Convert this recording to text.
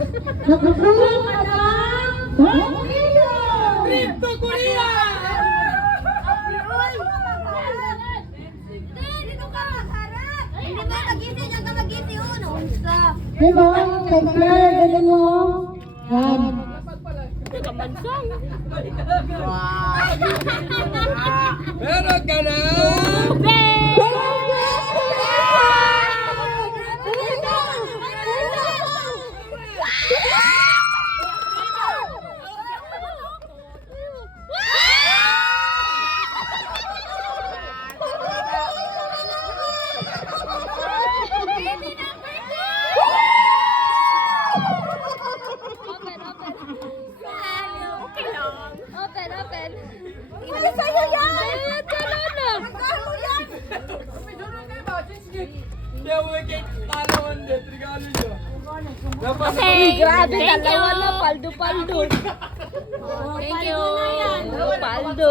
Nagpapagawa ka ng Trip to Korea! Dito ka magharap. Hindi ba nagising? Diyan ka magising uno. Unsa? Diba? Kaya ganun mo. Yan. Meron ka na! Open. Hindi sa'yo yan! Regalo yan! Hindi mo kay talawan din, regalo nyo. Grabe, dalawa na, paldo. Thank you. Paldo.